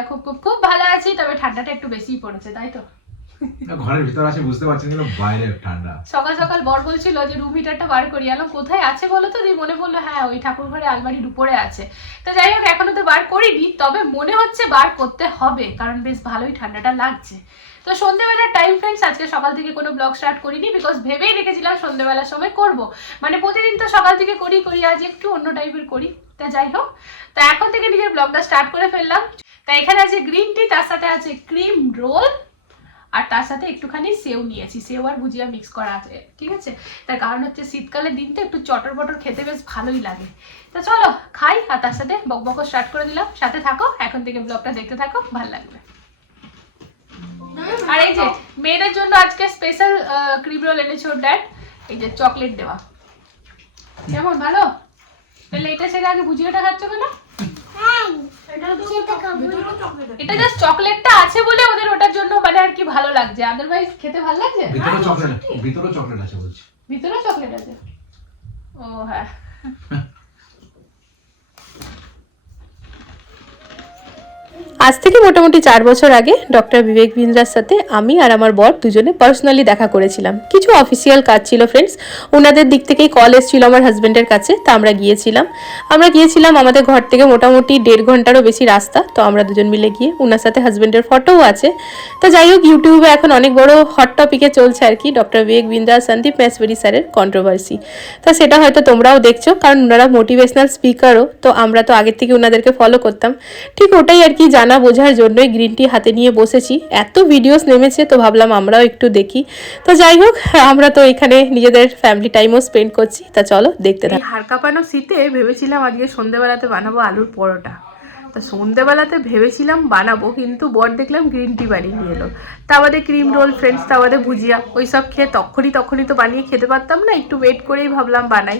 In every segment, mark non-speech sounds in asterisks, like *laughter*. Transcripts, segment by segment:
আমরা খুব খুব খুব ভালো আছি তবে ঠান্ডাটা একটু বেশিই পড়েছে তাই তো? ঘরের ভিতর আছে বুঝতে পারছেন কিন্তু বাইরে ঠান্ডা। সকাল সকাল বর বলছিল যে রুম হিটারটা বার করি। আলো কোথায় আছে বলো তো? দিয়ে মনে পড়ল হ্যাঁ ওই ঠাকুর ঘরে আলমারির উপরে আছে। তো যাই হোক এখনও তো বার করিনি তবে মনে হচ্ছে বার করতে হবে কারণ বেশ ভালোই ঠান্ডাটা লাগছে। তো সন্ধ্যেবেলার টাইম ফ্রেন্ডস আজকে সকাল থেকে কোনো ব্লগ স্টার্ট করিনি বিকজ ভেবেই রেখেছিলাম সন্ধ্যেবেলার সময় করব। মানে প্রতিদিন তো সকাল থেকে করি করি আজ একটু অন্য টাইপের করি। তা যাই হোক তা এখন থেকে নিজের ব্লগটা স্টার্ট করে ফেললাম। তা এখানে আছে গ্রিন টি তার সাথে আছে ক্রিম রোল আর তার সাথে একটুখানি সেও নিয়েছি। সেও আর ভুজিয়া মিক্স করা আছে ঠিক আছে? তার কারণ হচ্ছে শীতকালের দিন তো একটু চটর বটর খেতে বেশ ভালোই লাগে। তো চলো খাই আর তার সাথে বক বক স্টার্ট করে দিলাম। সাথে থাকো এখন থেকে ব্লগটা দেখতে থাকো ভালো লাগবে। আর এই যে মেয়েদের জন্য আজকে স্পেশাল ক্রিম রোল এনেছে ওর ড্যাড এই যে চকলেট দেওয়া। কেমন ভালো? তাহলে এটা ছেড়ে আগে ভুজিয়াটা খাচ্ছ কেন? এটা জাস্ট চকলেটটা আছে বলে ওদের ওটার জন্য মানে আর কি ভালো লাগছে। আদারওয়াইজ খেতে ভালো লাগছে? ভিতরে চকলেট ভিতরে চকলেট আছে বলছি। ভিতরে চকলেট আছে? ও হ্যাঁ। *laughs* আজ থেকে মোটামুটি চার বছর আগে ডক্টর বিবেক বিন্দ্রার সাথে আমি আর আমার বর দুজনে পার্সোনালি দেখা করেছিলাম। কিছু অফিসিয়াল কাজ ছিল ফ্রেন্ডস ওনাদের দিক থেকেই কল এসেছিল আমার হাজব্যান্ডের কাছে, তা আমরা গিয়েছিলাম। আমরা গিয়েছিলাম আমাদের ঘর থেকে মোটামুটি দেড় ঘন্টারও বেশি রাস্তা, তো আমরা দুজন মিলে গিয়ে ওনার সাথে হাজব্যান্ডের ফটোও আছে। তো যাই হোক ইউটিউবে এখন অনেক বড় হট টপিকে চলছে আর কি, ডক্টর বিবেক বিন্দ্রা, সন্দীপ ম্যাসবেরি স্যারের কন্ট্রোভার্সি তো সেটা হয়তো তোমরাও দেখছ, কারণ ওনারা মোটিভেশনাল স্পিকারও তো আমরা তো আগের থেকে ওনাদেরকে ফলো করতাম। ঠিক ওটাই আর কি জানা বোঝার জন্যই গ্রিন টি হাতে নিয়ে বসেছি। এত ভিডিওস নেমেছে তো ভাবলাম আমরাও একটু দেখি। তো যাই হোক, আমরা তো এখানে নিজেদের ফ্যামিলি টাইমও স্পেন্ড করছি। তা চলো, দেখতে থাকি। হাড় কাঁপানো শীতে ভেবেছিলাম আজকে সন্ধেবেলাতে বানাবো আলুর পরোটা। তা সন্ধেবেলাতে ভেবেছিলাম বানাবো, কিন্তু বর দেখলাম গ্রিন টি বানিয়ে নিয়ে এলো। তা বাদে ক্রিম রোল ফ্রেন্ডস তা বাদে ভুজিয়া ওই সব খেয়ে তখনই তখনই তো বানিয়ে খেতে পারতাম না। একটু ওয়েট করেই ভাবলাম বানাই।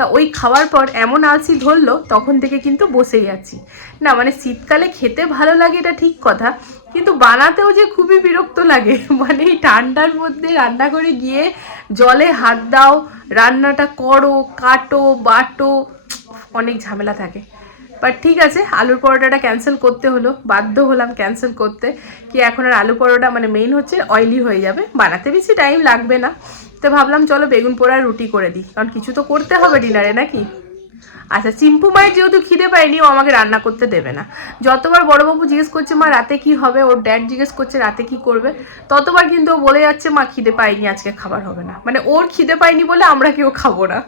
তা ওই খাওয়ার পর এমন আলসি ধরলো, তখন থেকে কিন্তু বসেই আছি। না মানে শীতকালে খেতে ভালো লাগে এটা ঠিক কথা, কিন্তু বানাতেও যে খুবই বিরক্ত লাগে। *laughs* মানে এই ঠান্ডার মধ্যে রান্না করে গিয়ে জলে হাত দাও, রান্নাটা করো, কাটো, বাটো, অনেক ঝামেলা থাকে। বাট ঠিক আছে, আলুর পরোটাটা ক্যান্সেল করতে হলো, বাধ্য হলাম ক্যান্সেল করতে, কি এখন আর আলু পরোটা মানে মেইন হচ্ছে অয়েলি হয়ে যাবে, বানাতে বেশি টাইম লাগবে না। তো ভাবলাম চলো বেগুন পোড়ার রুটি করে দিই, কারণ কিছু তো করতে হবে ডিনারে নাকি? আচ্ছা চিম্পু মায়ের যেহেতু খিদে পায়নি, ও আমাকে রান্না করতে দেবে না। যতবার বড়বাবু জিজ্ঞেস করছে, মা, রাতে কি হবে? ওর ড্যাড জিজ্ঞেস করছে, রাতে কি করবে? ততবার কিন্তু ও বলে যাচ্ছে, মা, খিদে পাইনি আজকে খাবার হবে না। মানে ওর খিদে পাইনি বলে আমরা কেউ খাব না।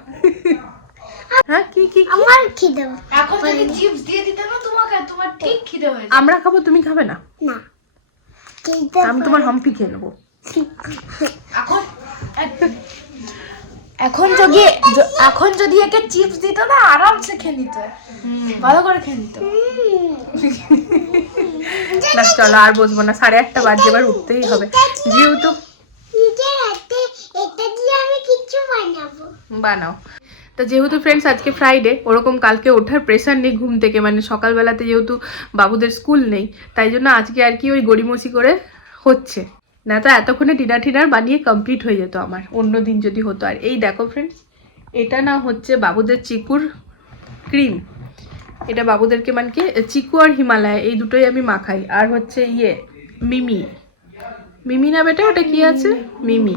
হ্যাঁ কি কি কি? আমার খিদে এখন যদি চিপস দিয়ে দিতে না তোমাকে তোমার ঠিক খিদে হয়ে আমরা খাব তুমি খাবে না? না। আমি তোমার হাম্পি খেয়ে নেব। এখন? এখন যদি এখন যদি একে চিপস দিত না আরামসে খেয়ে নিত। ভালো করে খেয়ে নিত। ব্যাস চলো আর বসবো না। সাড়ে আটটা বাজে এবার উঠতেই হবে। যেহেতু নিজের হাতে এটা দিয়ে আমি কিছু বানাবো। বানাও। তা যেহেতু ফ্রেন্ডস আজকে ফ্রাইডে ওরকম কালকে ওঠার প্রেশার নেই ঘুম থেকে। মানে সকালবেলাতে যেহেতু বাবুদের স্কুল নেই, তাই জন্য আজকে আর কি ওই গড়িমসি করে হচ্ছে। না তো এতক্ষণে ডিনার টিনার বানিয়ে কমপ্লিট হয়ে যেত আমার, অন্য দিন যদি হতো। আর এই দেখো ফ্রেন্ডস এটা না হচ্ছে বাবুদের চিকুর ক্রিম এটা বাবুদেরকে মানে কি, চিকু আর হিমালয়, এই দুটোই আমি মাখাই। আর হচ্ছে ইয়ে মিমি। মিমি না বেটা, ওটা কি আছে? মিমি।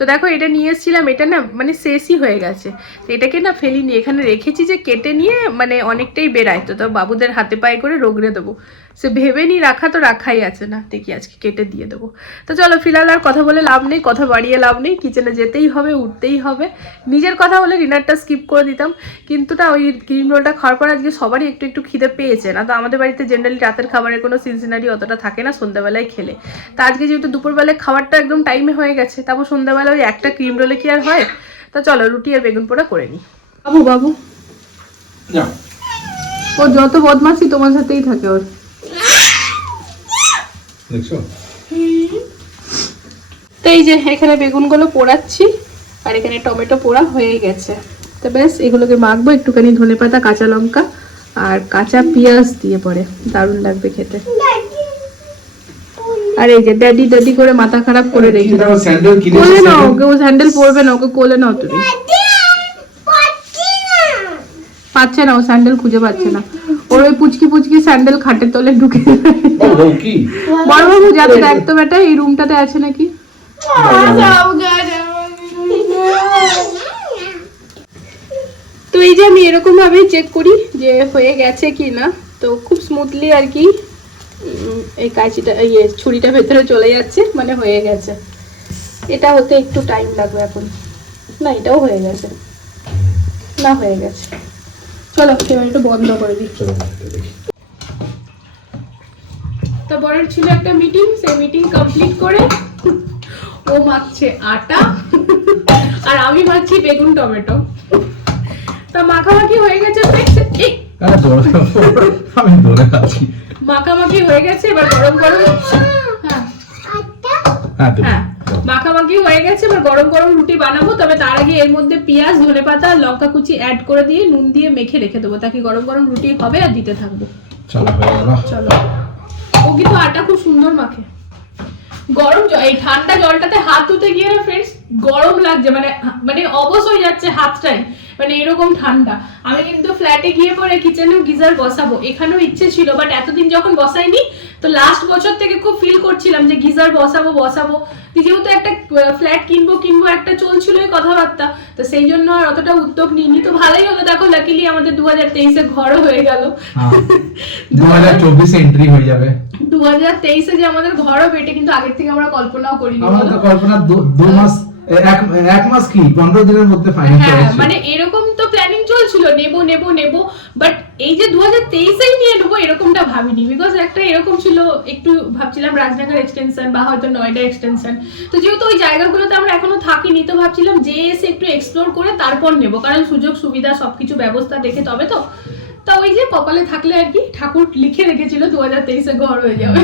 তো দেখো, এটা নিয়ে এসেছিলাম, এটা না মানে শেষই হয়ে গেছে। তো এটাকে না ফেলিনি, এখানে রেখেছি যে কেটে নিয়ে মানে অনেকটাই বেড়ায়। তো তো বাবুদের হাতে পায়ে করে রোগড়ে দেবো। সে ভেবে নি রাখা তো রাখাই আছে। না দেখি আজকে কেটে দিয়ে দেবো। তো চলো ফিলহাল আর কথা বলে লাভ নেই কথা বাড়িয়ে লাভ নেই কিচেনে যেতেই হবে উঠতেই হবে। নিজের কথা হলে ডিনারটা স্কিপ করে দিতাম কিন্তু না ওই ক্রিম রোলটা খাওয়ার পর আজকে সবারই একটু একটু খিদে পেয়েছে। না তো আমাদের বাড়িতে জেনারেলি রাতের খাবারের কোনো সিনসিনারি অতটা থাকে না সন্ধ্যাবেলায় খেলে। তা আজকে যেহেতু দুপুরবেলায় খাবারটা একদম টাইমে হয়ে গেছে তারপর সন্ধ্যাবেলা ওই একটা ক্রিম রোলে কি আর হয়? তা চলো রুটি আর বেগুন পোড়া করে নিই বাবু বাবু। ও যত বদমাসি তোমার সাথেই থাকে ওর। দেখছ? তো এই যে এখানে বেগুনগুলো পোড়াচ্ছি আর এখানে টমেটো পোড়া হয়ে গেছে। তো ব্যাস এগুলোকে মাখবো একটুখানি ধনে পাতা কাঁচা লঙ্কা আর কাঁচা পেঁয়াজ দিয়ে পরে। দারুণ লাগবে খেতে। আর এই যে ড্যাডি ড্যাডি করে মাথা খারাপ করে রেখে দাও স্যান্ডেল কিনে কোলে নাও ওকে ও স্যান্ডেল পরবে না ওকে কোলে নাও তুমি। পাচ্ছে না ও স্যান্ডেল খুঁজে পাচ্ছে না। ওর ওই পুচকি পুচকি স্যান্ডেল খাটের তলে ঢুকে বড়বাবু যাতে দেখতো বেটা এই রুমটাতে আছে নাকি? তো এই যে আমি এরকম ভাবে চেক করি যে হয়ে গেছে কি না। তো খুব স্মুথলি আর কি এই কাঁচিটা ইয়ে ছুরিটা ভেতরে চলে যাচ্ছে মানে হয়ে গেছে। এটা হতে একটু টাইম লাগবে এখন। না এটাও হয়ে গেছে। না হয়ে গেছে। চলো একটু বন্ধ করে দিই। তো বরের ছিল একটা মিটিং সেই মিটিং কমপ্লিট করে ও মাখছে আটা আর আমি মাখছি বেগুন টমেটো। তা মাখামাখি হয়ে গেছে আমি ধরে আছি। মাখামাখি হয়ে গেছে এবার গরম গরম। হ্যাঁ। হ্যাঁ হ্যাঁ। মাখামাখি হয়ে গেছে এবার গরম গরম রুটি বানাবো তবে তার আগে এর মধ্যে পেঁয়াজ ধনে পাতা লঙ্কা কুচি অ্যাড করে দিয়ে নুন দিয়ে মেখে রেখে দেবো। তাকে গরম গরম রুটি হবে আর দিতে থাকব। চলা হয়ে গেল। চলো। ও কিন্তু আটা খুব সুন্দর মাখে। গরম জল এই ঠান্ডা জলটাতে হাত ধুতে গিয়ে না ফ্রেন্ডস গরম লাগছে মানে মানে অবশ হয়ে যাচ্ছে হাতটাই মানে এরকম ঠান্ডা। আমি কিন্তু ফ্ল্যাটে গিয়ে পরে কিচেনেও গিজার বসাবো। এখানেও ইচ্ছে ছিল বাট এতদিন যখন বসাইনি তো লাস্ট বছর থেকে খুব ফিল করছিলাম যে গিজার বসাবো বসাবো। যেহেতু একটা ফ্ল্যাট কিনবো কিনবো একটা চলছিল এই কথাবার্তা তো সেই জন্য আর অতটা উদ্যোগ নিইনি। তো ভালোই হলো দেখো লাকিলি আমাদের দু হাজার তেইশে ঘরও হয়ে গেল। *laughs* দু হাজার চব্বিশে এন্ট্রি হয়ে যাবে। দু হাজার তেইশে যে আমাদের ঘরও বেটে কিন্তু আগের থেকে আমরা কল্পনাও করিনি কল্পনা দু- মাস এক মাস কি? পনেরো দিনের মধ্যে ফাইনাল হ্যাঁ মানে এরকম তো প্ল্যানিং চলছিল নেব নেব নেব বাট এই যে দু হাজার তেইশেই নিয়ে নেব এরকমটা ভাবিনি বিকজ একটা এরকম ছিল একটু ভাবছিলাম রাজনগর এক্সটেনশন বা হয়তো নয়ডা এক্সটেনশন তো যেহেতু ওই জায়গাগুলোতে আমরা এখনও থাকিনি তো ভাবছিলাম যে এসে একটু এক্সপ্লোর করে তারপর নেব কারণ সুযোগ সুবিধা সবকিছু ব্যবস্থা দেখে তবে তো। তা ওই যে কপালে থাকলে আর কি ঠাকুর লিখে রেখেছিল দু হাজার তেইশে ঘর হয়ে যাবে।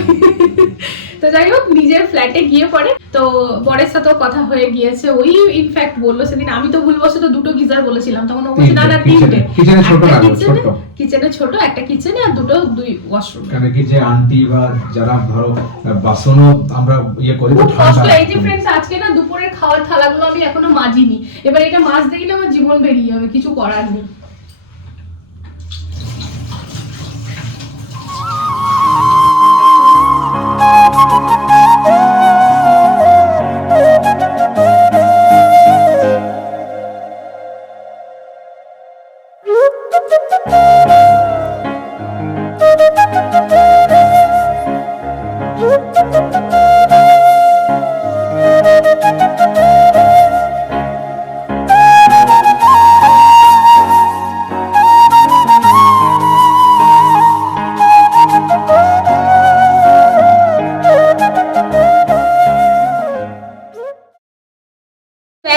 তো যাই হোক নিজের ফ্ল্যাটে গিয়ে পরে তো বরের সাথেও কথা হয়ে গিয়েছে। ওই ইনফ্যাক্ট বলল সেদিন আমি তো ভুলবশত দুটো গিজার বলেছিলাম। তখন ও বলছে না না তিনটে। কিচেনে ছোট কিচেনে ছোট। একটা কিচেনে আর দুটো দুই ওয়াশরুম কেন কি যে আন্টি বা যারা ধরো বাসনও আমরা ইয়ে করি তো খুব কষ্ট। এই যে ফ্রেন্ডস আজকে না দুপুরের খাওয়ার থালাগুলো আমি এখনও মাজিনি এবার এটা মাছ দেখি না আমার জীবন বেরিয়ে যাবে কিছু করার নেই।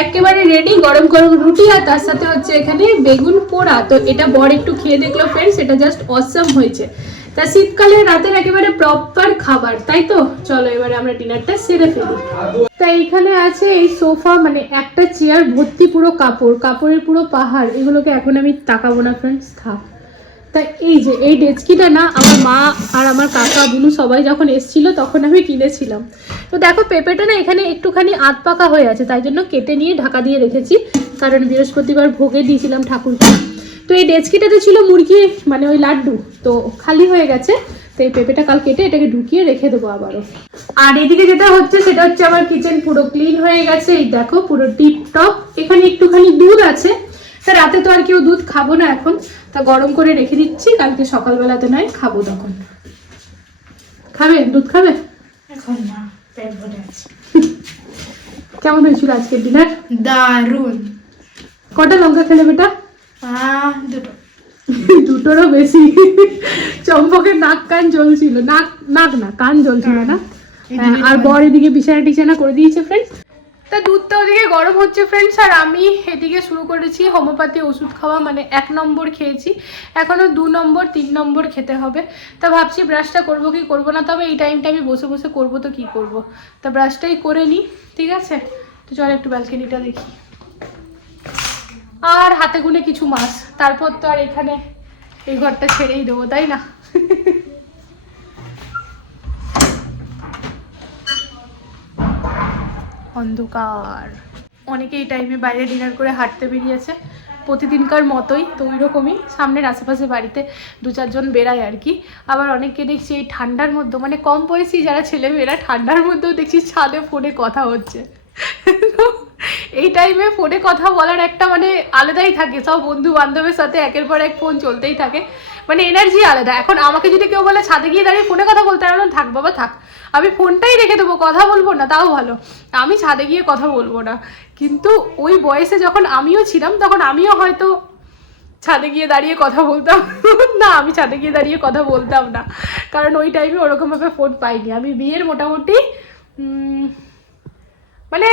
একেবারে রেডি গরম গরম রুটি আর তার সাথে হচ্ছে এখানে বেগুন পোড়া। তো এটা বর একটু খেয়ে দেখল ফ্রেন্ডস এটা জাস্ট অসম হয়েছে। তা শীতকালে রাতের একেবারে প্রপার খাবার, তাই তো? চলো এবারে আমরা ডিনারটা সেরে ফেলি। তা এখানে আছে এই সোফা মানে একটা চেয়ার ভর্তি পুরো কাপড়, কাপড়ের পুরো পাহাড়, এগুলোকে এখন আমি তাকাবো না ফ্রেন্ডস থাক। তা এই যে, এই ডেচকিটা না আমার মা আর আমার কাকা বুনু সবাই যখন এসছিল তখন আমি কিনেছিলাম। তো দেখো পেঁপেটা না এখানে একটুখানি আধ পাকা হয়ে আছে, তাই জন্য কেটে নিয়ে ঢাকা দিয়ে রেখেছি। কারণ বৃহস্পতিবার ভোগে দিয়েছিলাম ঠাকুরকে। তো এই ডেচকিটাতে ছিল মুরগি মানে ওই লাড্ডু, তো খালি হয়ে গেছে। তো এই পেঁপেটা কাল কেটে এটাকে ঢুকিয়ে রেখে দেবো আবারও। আর এদিকে যেটা হচ্ছে, সেটা হচ্ছে আমার কিচেন পুরো ক্লিন হয়ে গেছে। এই দেখো পুরো টিপ টপ এখানে একটুখানি দুধ আছে। তা রাতে তো আর কেউ দুধ খাব না এখন। তা গরম করে রেখে দিচ্ছি কালকে সকালবেলাতে নয় খাব তখন। খাবে? দুধ খাবে? এখন না পেট ভরে আছে। কেমন হয়েছিল আজকের ডিনার? দারুণ কটা লঙ্কা খেলে বেটা? দুটো। দুটোরও বেশি। চম্পকের নাক কান জ্বলছিল। নাক নাক না কান জ্বলছিল না? আর বর এদিকে বিছানা টিছানা করে দিয়েছে ফ্রেন্ডস তা দুধটা ওদিকে গরম হচ্ছে ফ্রেন্ডস আর আমি এদিকে শুরু করেছি হোমিওপ্যাথি ওষুধ খাওয়া মানে এক নম্বর খেয়েছি। এখনও দু নম্বর, তিন নম্বর খেতে হবে। তা ভাবছি ব্রাশটা করব কি করব না, তবে এই টাইমটা আমি বসে বসে করব তো কি করব। তা ব্রাশটাই করে নিই ঠিক আছে? তো চল একটু ব্যালকনিটা দেখি। আর হাতে গুনে কিছু মাছ, তারপর তো আর এখানে এই ঘরটা ছেড়েই দেবো, তাই না? অন্ধকার। অনেকে এই টাইমে বাইরে ডিনার করে হাঁটতে বেরিয়েছে। প্রতিদিনকার মতোই তো ওই রকমই সামনের আশেপাশে বাড়িতে দু চারজন বেড়ায় আর কি। আবার অনেককে দেখছি এই ঠান্ডার মধ্যে মানে কম বয়সী যারা ছেলেমেয়েরা, ঠান্ডার মধ্যেও দেখছি ছাদে ফোনে কথা হচ্ছে। এই টাইমে ফোনে কথা বলার একটা মানে আলাদাই থাকে। সব বন্ধু বান্ধবের সাথে একের পর এক ফোন চলতেই থাকে। মানে এনার্জি আলাদা। এখন আমাকে যদি কেউ বলে ছাদে গিয়ে দাঁড়িয়ে ফোনে কথা বলতে বললাম, থাক বাবা থাক। আমি ফোনটাই রেখে দেবো। কথা বলব না তাও ভালো। আমি ছাদে গিয়ে কথা বলব না। কিন্তু ওই বয়সে যখন আমিও ছিলাম তখন আমিও হয়তো ছাদে গিয়ে দাঁড়িয়ে কথা বলতাম। না আমি ছাদে গিয়ে দাঁড়িয়ে কথা বলতাম না। কারণ ওই টাইমে ওরকমভাবে ফোন পাইনি। আমি বিয়ের মোটামুটি মানে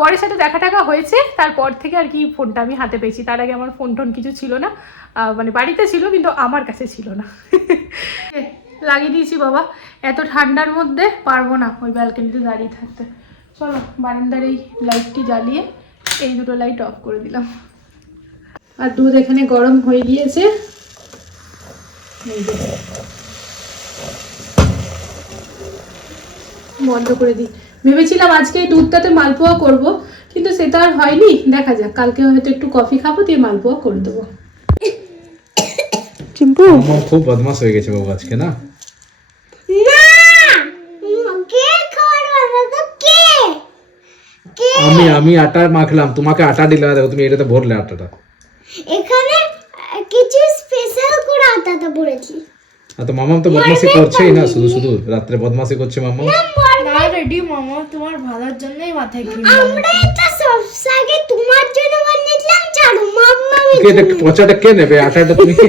বরের সাথে দেখা টাকা হয়েছে, তারপর থেকে আর কি ফোনটা আমি হাতে পেয়েছি। তার আগে আমার ফোন টোন কিছু ছিল না মানে বাড়িতে ছিল, কিন্তু আমার কাছে ছিল না। লাগিয়ে দিয়েছি বাবা। এত ঠান্ডার মধ্যে পারব না ওই ব্যালকনিতে দাঁড়িয়ে থাকতে। চলো, বারান্দার এই লাইটটি জ্বালিয়ে এই দুটো লাইট অফ করে দিলাম। আর দুধ এখানে গরম হয়ে গিয়েছে। বন্ধ করে দিই। ভেবেছিলাম আজকে এই দুধটাতে মালপোয়া করব কিন্তু সেটা আর হয়নি। দেখা যাক কালকে হয়তো একটু কফি খাব দিয়ে মালপোয়া করে দেবো। চিম্পু? আমার খুব বদমাস হয়ে গেছে বাবু আজকে না? না! উম, কে খাবার বানাতো কে? কে? আমি আমি আটা মাখলাম তোমাকে আটা দিলাম দেখো তুমি এটাতে ভরলে আটাটা। এখানে কিছু স্পেশাল করে আটাটা পড়েছি আর তো মামাম তো বদমাসি করছেই না শুধু শুধু রাত্রে বদমাসি করছে মামাম। রেডি মামা তোমার ভালোর জন্যই মাথায় ক্রিম আমরা এটা সবসাগে তোমার জন্য বানিয়েছিলাম ছাড়ো মাম্মা কে এটা পচাটা কে নেবে? আটাটা তুমি *laughs*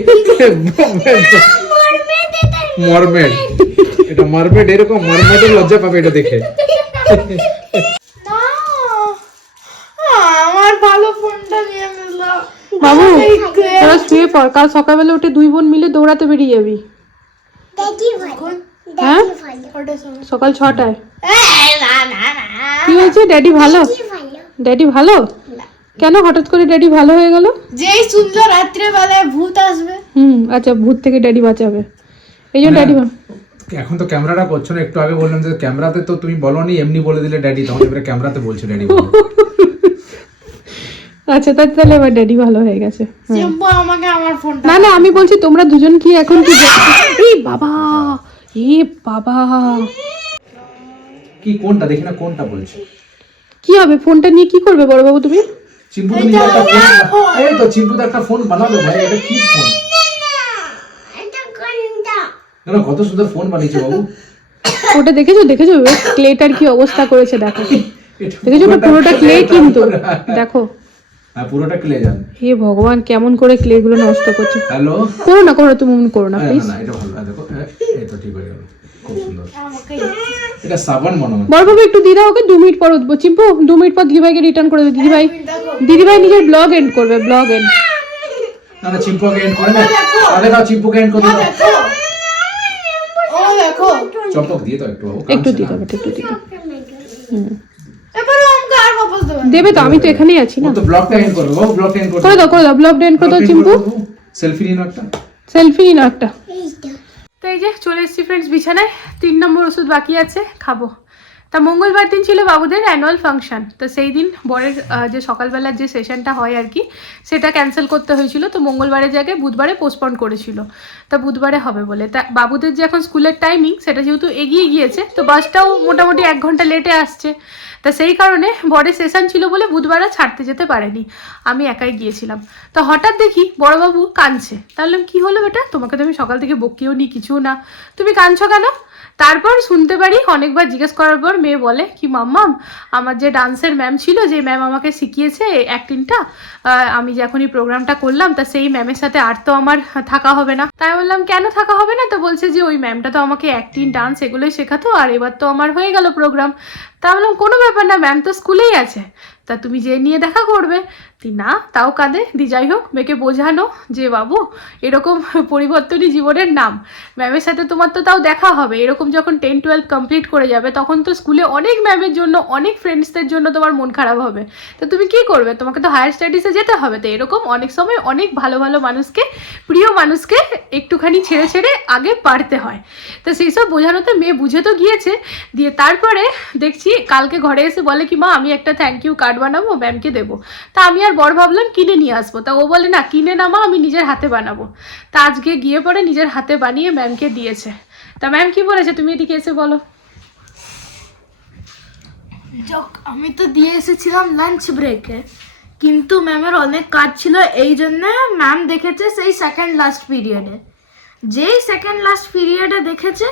মরমেড। এটা মরমেড। এরকম মরমেডের লজ্জা পাবে এটা দেখে। না আমার ভালো ফোনটা নিয়ে নিলো। বাবু তোরা শুয়ে পড়। কাল সকালবেলা উঠে দুই বোন মিলে দৌড়াতে বেরিয়ে যাবি। দেখি হ্যাঁ? সকাল ছটায়। না না না কি হয়েছে? ড্যাডি ভালো? ড্যাডি ভালো। কেন হঠাৎ করে ড্যাডি ভালো হয়ে গেল? যেই শুনলো রাত্রে বেলায় ভূত আসবে। হুম আচ্ছা ভূত থেকে ড্যাডি বাঁচাবে। এই জন্য ড্যাডি এখন তো ক্যামেরাটা করছ না একটু আগে বললাম যে ক্যামেরাতে তো তুমি বলো বলনি এমনি বলে দিলে ড্যাডি তখন এবারে ক্যামেরাতে বলছো ড্যাডি *laughs* আচ্ছা তাই তাহলে এবার ড্যাডি ভালো হয়ে গেছে। আমাকে আমার ফোনটা না না আমি বলছি তোমরা দুজন কি এখন কি *laughs* এই বাবা! এ বাবা। কি কোনটা? দেখি না কোনটা বলছে। কি হবে? ফোনটা নিয়ে কি করবে বড়বাবু তুমি? চিম্পু তুমি একটা ফোন এই তো চিম্পু একটা ফোন বানালো ভাই এটা কি ফোন? এটা কত সুন্দর ফোন বানিয়েছে বাবু। ওটা দেখেছ? দেখেছ? ক্লেটার কি অবস্থা করেছে দেখো। দেখেছ? পুরোটা ক্লে কিন্তু। দেখো। হ্যাঁ পুরোটা ক্লে জান? হে ভগবান কেমন করে ক্লে গুলো নষ্ট করছে? হ্যালো করো না করো না, তুমি অমন করো না প্লিজ না এটা ভালো দেখো হ্যাঁ, তো ঠিক হয়ে গেল খুব সুন্দর। এটা সাবান মনে হয়। বড়বাবু একটু দিয়ে ওকে দু মিনিট পর উঠবো। চিম্পু দু মিনিট পর দিদিভাইকে রিটার্ন করে দেবে দিদিভাই দিদিভাই নিজের ব্লগ এন্ড করবে ব্লগ এন্ড না না চিম্পুকে এন্ড করে না আরে দাও চিম্পুকে এন্ড করে দাও। ও দেখো। চম্পক দিয়ে দাও একটু একটু দিতে হবে একটু দিতে হবে। হুম। এবার দেবে? তো আমি তো এখানেই আছি না। তো ব্লগটা এন্ড করবে ব্লগটা এন্ড করে দাও করে দাও ব্লগ এন্ড করে দাও চিম্পু। সেলফি নিন একটা। সেলফি নিন একটা। তো এই যে চলে এসেছি ফ্রেন্ডস বিছানায়। তিন নম্বর ওষুধ বাকি আছে খাব। তা মঙ্গলবার দিন ছিল বাবুদের অ্যানুয়াল ফাংশন তো সেই দিন বরের যে সকালবেলার যে সেশনটা হয় আর কি সেটা ক্যান্সেল করতে হয়েছিল। তো মঙ্গলবারের জায়গায় বুধবারে পোস্টপন করেছিল। তা বুধবারে হবে বলে। তা বাবুদের যে এখন স্কুলের টাইমিং সেটা যেহেতু এগিয়ে গিয়েছে তো বাসটাও মোটামুটি এক ঘণ্টা লেটে আসছে। তা সেই কারণে বরের সেশন ছিল বলে বুধবার আর ছাড়তে যেতে পারেনি। আমি একাই গিয়েছিলাম। তো হঠাৎ দেখি বড়বাবু কাঁদছে। তাহলে কি হলো বেটা? তোমাকে তো আমি সকাল থেকে বকিও নি, কিছুও না। তুমি কাঁদছো কেন? তারপর শুনতে পারি অনেকবার জিজ্ঞেস করার পর মেয়ে বলে, কি মাম্মাম, আমার যে ডান্সের ম্যাম ছিল, যে ম্যাম আমাকে শিখিয়েছে অ্যাক্টিংটা আমি যে এখনই প্রোগ্রামটা করলাম, তা সেই ম্যামের সাথে আর তো আমার থাকা হবে না। তাই বললাম, কেন থাকা হবে না? তো বলছে যে, ওই ম্যামটা তো আমাকে অ্যাক্টিং ডান্স এগুলোই শেখাতো, আর এবার তো আমার হয়ে গেল প্রোগ্রাম তা বললাম কোনো ব্যাপার না ম্যাম তো স্কুলেই আছে। তা তুমি যে নিয়ে দেখা করবে। না, তাও কাঁদে। দি যাই হোক, মেয়েকে বোঝানো যে বাবু, এরকম পরিবর্তনই জীবনের নাম। ম্যামের সাথে তোমার তো তাও দেখা হবে। এরকম যখন টেন টুয়েলভ কমপ্লিট করে যাবে, তখন তো স্কুলে অনেক ম্যামের জন্য, অনেক ফ্রেন্ডসদের জন্য তোমার মন খারাপ হবে। তো তুমি কি করবে? তোমাকে তো হায়ার স্টাডিজে যেতে হবে। তো এরকম অনেক সময় অনেক ভালো ভালো মানুষকে, প্রিয় মানুষকে একটুখানি ছেড়ে ছেড়ে আগে পারতে হয়। তো সেই সব বোঝানোতে মেয়ে বুঝে তো গিয়েছে। দিয়ে তারপরে দেখছি, কালকে ঘরে এসে বলে কি, মা, আমি একটা থ্যাংক ইউ কার্ড বানাবো ম্যামকে দেবো। তা আমি আর বর ভাবলাম কিনে নিয়ে আসব। তা ও বলে, না, কিনে না মা আমি নিজের হাতে বানাবো। তা আজকে গিয়ে পরে নিজের হাতে বানিয়ে ম্যামকে দিয়েছে। তা ম্যাম কি বলেছে, তুমি এদিকে এসে বলো। আমি তো দিয়ে এসেছিলাম লাঞ্চ ব্রেকে কিন্তু ম্যামের অনেক কাজ ছিল, এই জন্য ম্যাম দেখেছে সেই সেকেন্ড লাস্ট পিরিয়ডে যেই সেকেন্ড লাস্ট পিরিয়ডে দেখেছে,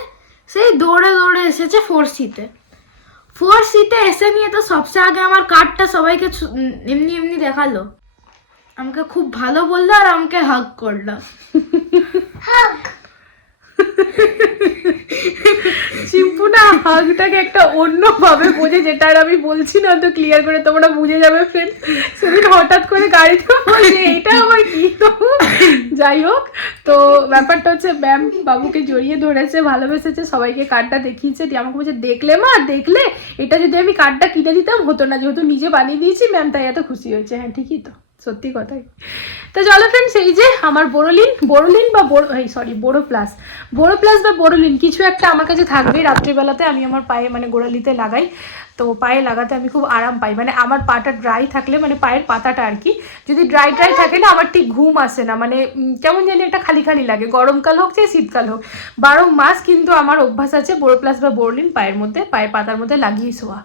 সেই দৌড়ে দৌড়ে এসেছে ফোর সিতে ফোর সিতে এসে নিয়ে তো সবচেয়ে আগে আমার কার্ডটা সবাইকে এমনি এমনি দেখাল। আমাকে খুব ভালো বলল আর আমাকে হাগ করল। *laughs* চিম্পু না হাগটাকে একটা অন্যভাবে বোঝে, যেটা আর আমি বলছি না, তো ক্লিয়ার করে তোমরা বুঝে যাবে ফ্রেন্ড সেদিন হঠাৎ করে গাড়িতে বলছে এটা আমার কি তো যাই হোক, তো ব্যাপারটা হচ্ছে ম্যাম বাবুকে জড়িয়ে ধরেছে, ভালোবেসেছে, সবাইকে কার্ডটা দেখিয়েছে, দিয়ে আমাকে বলছে, দেখলে মা, দেখলে? এটা যদি আমি কার্ডটা কিনে দিতাম, হতো না, যেহেতু নিজে বানিয়ে দিয়েছি ম্যাম তাই এত খুশি হয়েছে। হ্যাঁ ঠিকই তো। সত্যি কথাই। তো চলো ফ্রেন্ডস এই যে আমার বোরোলিন বোরোলিন বা বোরো, এই sorry Boro plus Boro plus বা বোরোলিন, কিছু একটা আমার কাছে থাকবেই রাত্রিবেলাতে, আমি আমার পায়ে মানে গোড়ালিতে লাগাই। তো পায়ে লাগাতে আমি খুব আরাম পাই। মানে আমার পাটা ড্রাই থাকলে মানে পায়ের পাতাটা আর কি, যদি ড্রাই ড্রাই থাকে না, আমার ঠিক ঘুম আসে না। মানে কেমন জানি একটা খালি খালি লাগে। গরমকাল হোক চাই শীতকাল হোক। বারো মাস কিন্তু আমার অভ্যাস আছে বোরো প্লাস বা বোরোলিন পায়ের মধ্যে, পায়ের পাতার মধ্যে লাগিয়ে শোয়া।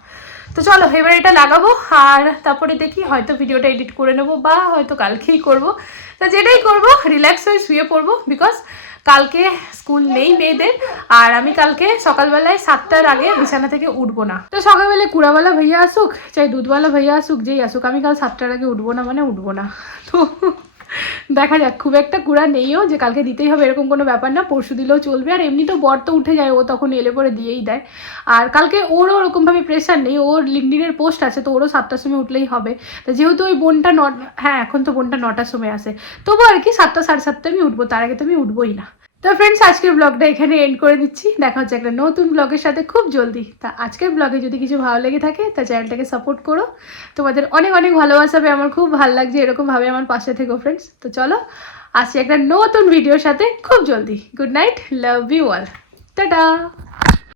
তো চলো, এবার এটা লাগাবো, আর তারপরে দেখি হয়তো ভিডিওটা এডিট করে নেব বা হয়তো কালকেই করব। তা যেটাই করব রিল্যাক্স হয়ে শুয়ে পড়ব বিকজ কালকে স্কুল নেই মেয়েদের, আর আমি কালকে সকালবেলায় সাতটার আগে বিছানা থেকে উঠবো না। তো সকালবেলায় কুড়াওয়ালা ভাইয়া আসুক, চাই দুধওয়ালা ভাইয়া আসুক, যেই আসুক, আমি কাল সাতটার আগে উঠবো না মানে উঠবো না। তো দেখা যাক, খুব একটা কুড়া নেইও যে কালকে দিতেই হবে, এরকম কোনো ব্যাপার না, পরশু দিলেও চলবে, আর এমনি তো বর তো উঠে যায়, ও তখন এলে পরে দিয়েই দেয়। আর কালকে ওরও ওরকমভাবে প্রেশার নেই, ওর লিঙ্কডিনের পোস্ট আছে, তো ওরও সাতটার সময় উঠলেই হবে। তো যেহেতু ওই বোনটা ন হ্যাঁ এখন তো বোনটা নটার সময় আসে, তবু আর কি সাতটা সাড়ে সাতটা আমি উঠবো, তার আগে তো আমি উঠবোই না। তো ফ্রেন্ডস আজকের ব্লগটা এখানে এন্ড করে দিচ্ছি। দেখা হচ্ছে একটা নতুন ব্লগের সাথে খুব জলদি। তা আজকের ব্লগে যদি কিছু ভালো লেগে থাকে, তা চ্যানেলটাকে সাপোর্ট করো। তোমাদের অনেক অনেক ভালোবাসাবে আমার খুব ভালো লাগছে এরকমভাবে আমার পাশে থেকো ফ্রেন্ডস তো চলো, আসছি একটা নতুন ভিডিওর সাথে খুব জলদি। Good night love you all tata!